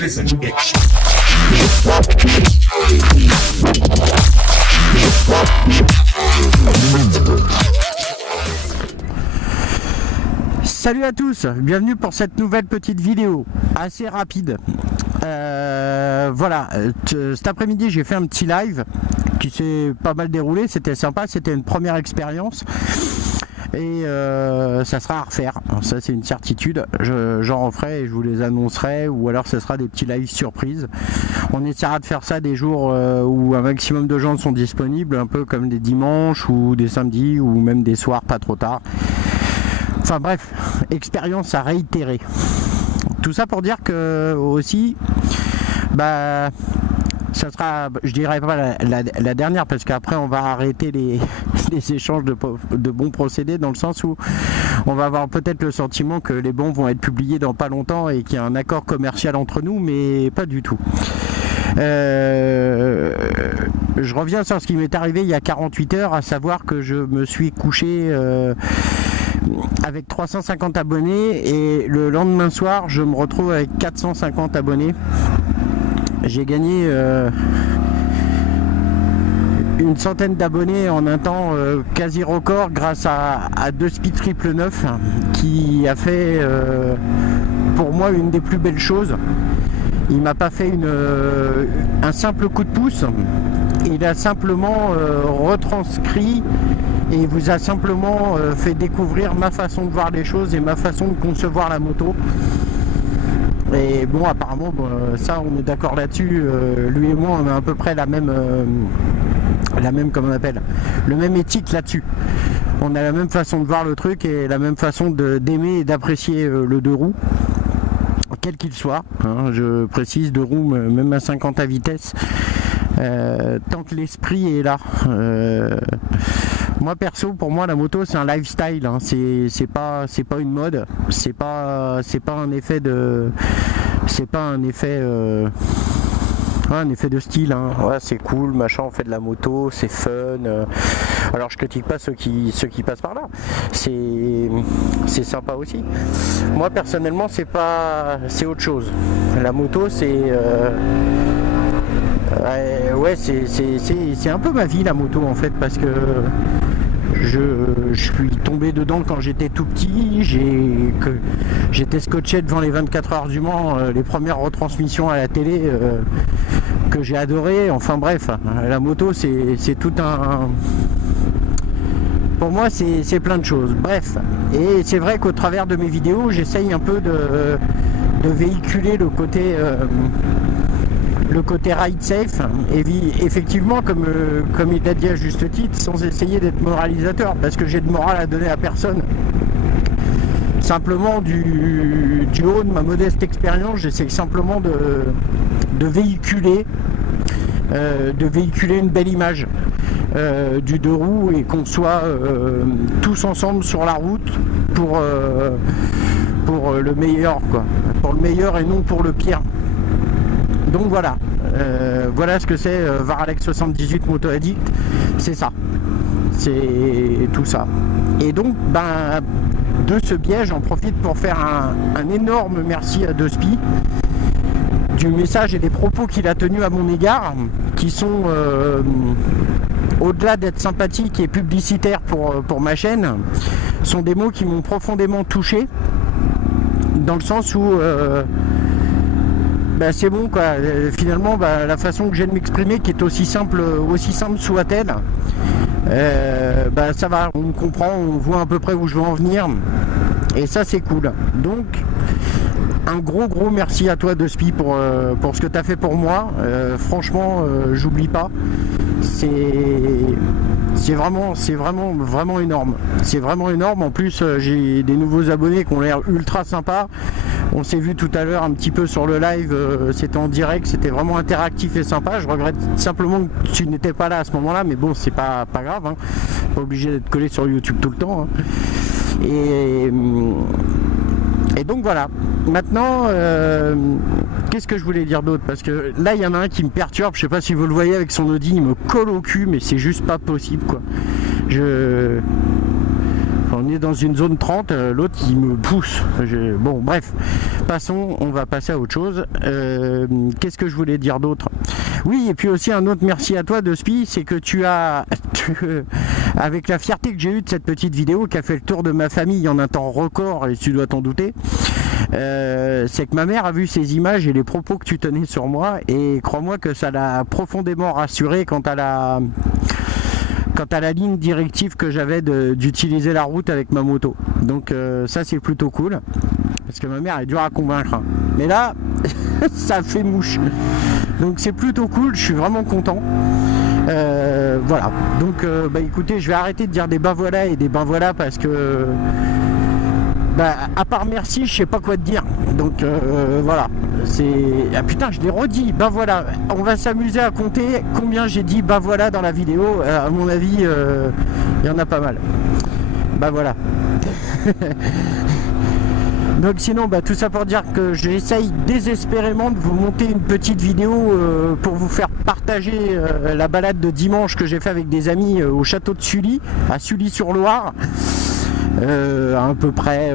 Listen, bitch. Salut à tous, bienvenue pour cette nouvelle petite vidéo assez rapide. Voilà, cet après-midi j'ai fait un petit live qui s'est pas mal déroulé, c'était sympa, c'était une première expérience et ça sera à refaire, ça c'est une certitude. J'en referai et je vous les annoncerai, ou alors ce sera des petits lives surprises. On essaiera de faire ça des jours où un maximum de gens sont disponibles, un peu comme des dimanches ou des samedis ou même des soirs pas trop tard. Enfin bref, expérience à réitérer. Tout ça pour dire que aussi, bah, ça sera, je dirais pas la dernière, parce qu'après on va arrêter les échanges de bons procédés, dans le sens où on va avoir peut-être le sentiment que les bons vont être publiés dans pas longtemps et qu'il y a un accord commercial entre nous, mais pas du tout. Je reviens sur ce qui m'est arrivé il y a 48 heures, à savoir que je me suis couché avec 350 abonnés et le lendemain soir je me retrouve avec 450 abonnés. J'ai gagné une centaine d'abonnés en un temps quasi record grâce à Despy 999 qui a fait pour moi une des plus belles choses. Il m'a pas fait un simple coup de pouce, il a simplement retranscrit et vous a simplement fait découvrir ma façon de voir les choses et ma façon de concevoir la moto. Et bon, apparemment, ça on est d'accord là-dessus, lui et moi on a à peu près la même comment on appelle, le même éthique là-dessus. On a la même façon de voir le truc et la même façon d'aimer et d'apprécier le deux roues, quel qu'il soit, hein, je précise, deux roues même à 50 à vitesse, tant que l'esprit est là. Moi perso, pour moi la moto c'est un lifestyle, hein. C'est pas une mode, c'est pas un effet de, un effet de style, hein. Ouais, c'est cool, machin, on fait de la moto, c'est fun. Alors je critique pas ceux qui passent par là, c'est sympa aussi. Moi personnellement c'est autre chose. La moto c'est ouais, c'est un peu ma vie la moto en fait, parce que je suis tombé dedans quand j'étais tout petit, j'étais scotché devant les 24 heures du Mans, les premières retransmissions à la télé que j'ai adoré. Enfin bref, la moto c'est tout un... Pour moi c'est plein de choses, bref. Et c'est vrai qu'au travers de mes vidéos j'essaye un peu de véhiculer le côté ride safe, et effectivement comme il l'a dit à juste titre, sans essayer d'être moralisateur, parce que j'ai de morale à donner à personne. Simplement du haut de ma modeste expérience, j'essaie simplement de véhiculer une belle image du deux roues, et qu'on soit tous ensemble sur la route pour le meilleur, quoi, pour le meilleur et non pour le pire. Donc voilà, voilà ce que c'est Varalex 78 Moto Addict, c'est ça, c'est tout ça. Et donc de ce biais, j'en profite pour faire un énorme merci à Despy du message et des propos qu'il a tenus à mon égard, qui sont au-delà d'être sympathiques et publicitaires pour ma chaîne, sont des mots qui m'ont profondément touché, dans le sens où c'est bon quoi, finalement la façon que j'ai de m'exprimer, qui est aussi simple soit-elle, ça va, on me comprend, on voit à peu près où je veux en venir, et ça c'est cool. Donc un gros merci à toi Despy pour ce que tu as fait pour moi. Franchement j'oublie pas, c'est vraiment énorme, c'est vraiment énorme. En plus j'ai des nouveaux abonnés qui ont l'air ultra sympas. On s'est vu tout à l'heure un petit peu sur le live, c'était en direct, c'était vraiment interactif et sympa. Je regrette simplement que tu n'étais pas là à ce moment-là, mais bon, c'est pas grave, hein. Pas obligé d'être collé sur YouTube tout le temps, hein. Et donc voilà. Maintenant, qu'est-ce que je voulais dire d'autre? Parce que là, il y en a un qui me perturbe, je sais pas si vous le voyez avec son Audi, il me colle au cul, mais c'est juste pas possible, quoi. Enfin, On est dans une zone 30, l'autre il me pousse. Bon bref, passons, on va passer à autre chose. Qu'est-ce que je voulais dire d'autre? Oui, et puis aussi un autre merci à toi de Spi, c'est que avec la fierté que j'ai eue de cette petite vidéo qui a fait le tour de ma famille en un temps record, et tu dois t'en douter, c'est que ma mère a vu ces images et les propos que tu tenais sur moi, et crois-moi que ça l'a profondément rassuré quant à la ligne directive que j'avais d'utiliser la route avec ma moto. Donc ça c'est plutôt cool, parce que ma mère est dure à convaincre, hein. Mais là ça fait mouche, donc c'est plutôt cool, je suis vraiment content. Voilà, donc écoutez, je vais arrêter de dire des ben voilà et des ben voilà, parce que à part merci, je sais pas quoi te dire. Donc voilà, ah putain, je l'ai redit, ben voilà. On va s'amuser à compter combien j'ai dit ben voilà dans la vidéo. À mon avis, il y en a pas mal. Ben voilà. Donc sinon, tout ça pour dire que j'essaye désespérément de vous monter une petite vidéo pour vous faire partager la balade de dimanche que j'ai fait avec des amis au château de Sully, à Sully-sur-Loire. À peu près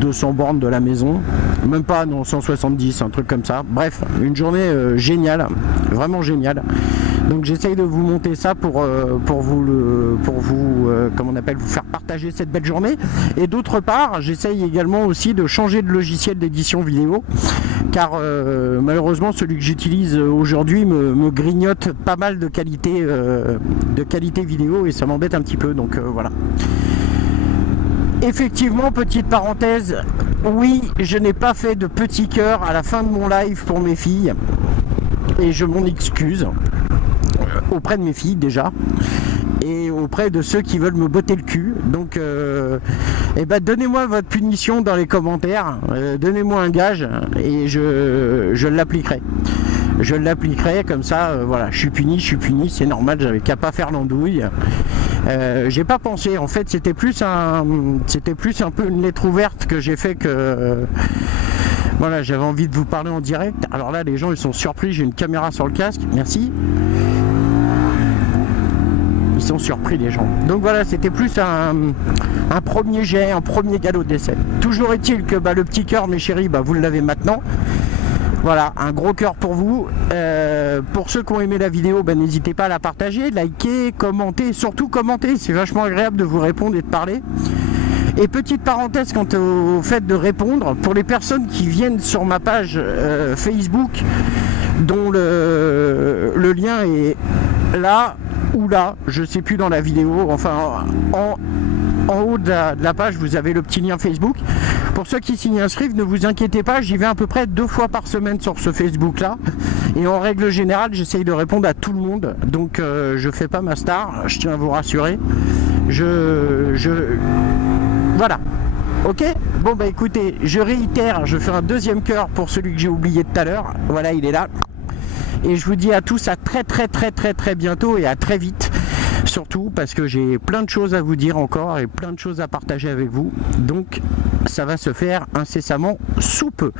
200 bornes de la maison, même pas, non, 170, un truc comme ça. Bref, une journée géniale, vraiment géniale. Donc j'essaye de vous monter ça pour vous comment on appelle, vous faire partager cette belle journée. Et d'autre part, j'essaye également aussi de changer de logiciel d'édition vidéo, car malheureusement celui que j'utilise aujourd'hui me grignote pas mal de qualité vidéo, et ça m'embête un petit peu. Donc voilà. Effectivement, petite parenthèse, oui, je n'ai pas fait de petit cœur à la fin de mon live pour mes filles, et je m'en excuse auprès de mes filles déjà, et auprès de ceux qui veulent me botter le cul. Donc donnez-moi votre punition dans les commentaires, donnez-moi un gage et je l'appliquerai. Je l'appliquerai comme ça, voilà, je suis puni, c'est normal, j'avais qu'à pas faire l'andouille. J'ai pas pensé, en fait c'était plus un peu une lettre ouverte que j'ai fait, que voilà, j'avais envie de vous parler en direct. Alors là les gens ils sont surpris, j'ai une caméra sur le casque, merci. Ils sont surpris les gens. Donc voilà, c'était plus un premier jet, un premier galop d'essai. Toujours est-il que le petit cœur, mes chéris, vous l'avez maintenant. Voilà, un gros cœur pour vous. Pour ceux qui ont aimé la vidéo, n'hésitez pas à la partager, liker, commenter, surtout commenter, c'est vachement agréable de vous répondre et de parler. Et petite parenthèse quant au fait de répondre, pour les personnes qui viennent sur ma page Facebook, dont le lien est là ou là, je sais plus dans la vidéo, enfin en haut de la page vous avez le petit lien Facebook. Pour ceux qui s'y inscrivent, ne vous inquiétez pas, j'y vais à peu près 2 fois par semaine sur ce Facebook là, et en règle générale j'essaye de répondre à tout le monde, donc je fais pas ma star, je tiens à vous rassurer. Voilà, ok. Bon écoutez, je réitère, je fais un deuxième cœur pour celui que j'ai oublié tout à l'heure, voilà, il est là. Et je vous dis à tous à très bientôt, et à très vite. Surtout parce que j'ai plein de choses à vous dire encore, et plein de choses à partager avec vous. Donc ça va se faire incessamment sous peu.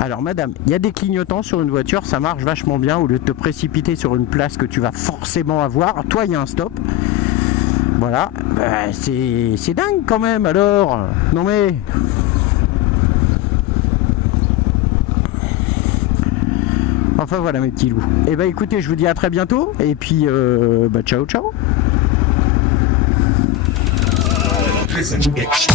Alors madame, il y a des clignotants sur une voiture, ça marche vachement bien. Au lieu de te précipiter sur une place que tu vas forcément avoir, toi il y a un stop. Voilà, c'est dingue quand même alors. Non mais... Enfin voilà mes petits loups. Et écoutez, je vous dis à très bientôt. Et puis ciao ciao. Listen, bitch.